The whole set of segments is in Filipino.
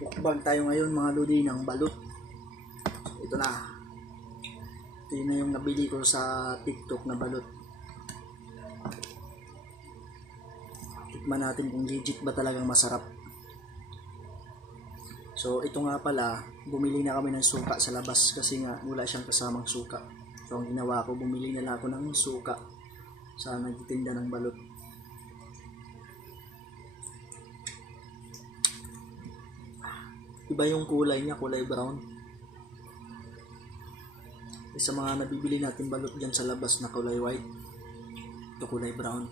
Mukbang tayo ngayon mga lodi ng balut. Ito na. Ito na yung nabili ko sa TikTok na balut. Tikman natin kung legit ba talagang masarap. So ito nga pala, bumili na kami ng suka sa labas kasi nga wala siyang kasamang suka. So ang ginawa ko, bumili na lang ako ng suka sa nagtitinda ng balut. Iba yung kulay niya, kulay brown. Sa mga nabibili natin balut dyan sa labas na kulay white, ito kulay brown.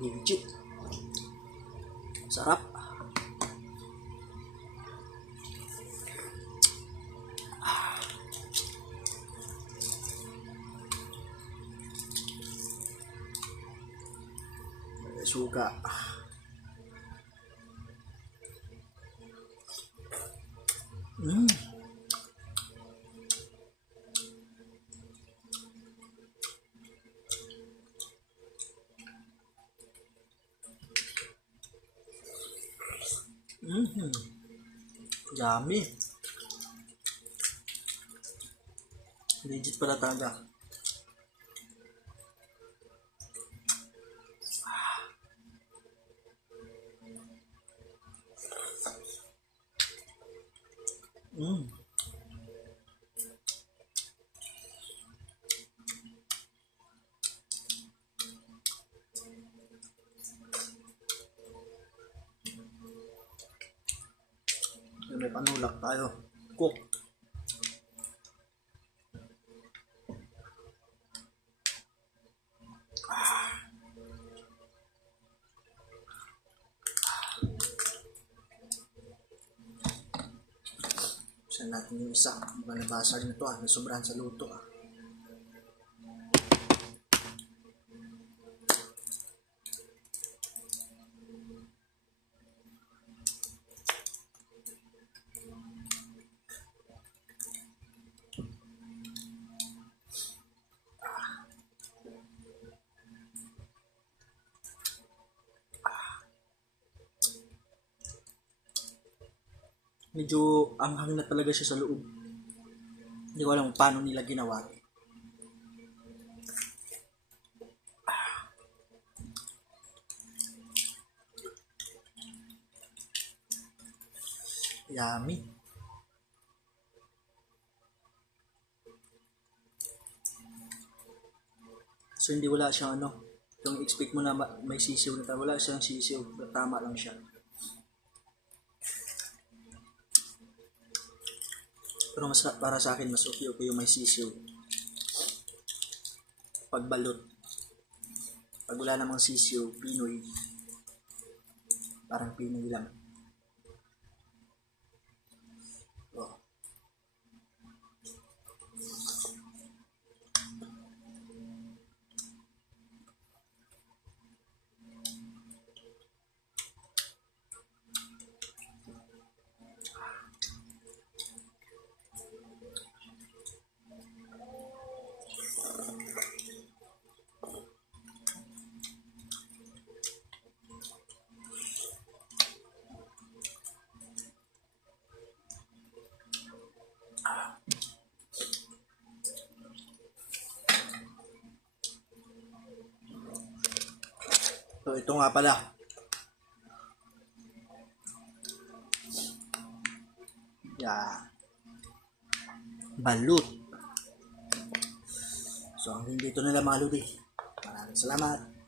Legit. Sarap. Suka. Yummy. Legit pala talaga. May panulak tayo. Cook. Saan natin yung isa. Mga nabasag na ito nasobrahan sa luto Medyo anghang na talaga siya sa loob. Hindi ko alam paano nila ginawa. Yummy. So hindi wala siyang yung expect mo na may sisiw na wala siyang sisiw. Tama lang siya. Pero para sa akin mas okay yung may sisiw. Pagbalot. Pag wala namang sisiw, Pinoy. Parang Pinoy lang. So ito nga pala. Balut. So hanggang dito na lang mga lodi. Maraming salamat.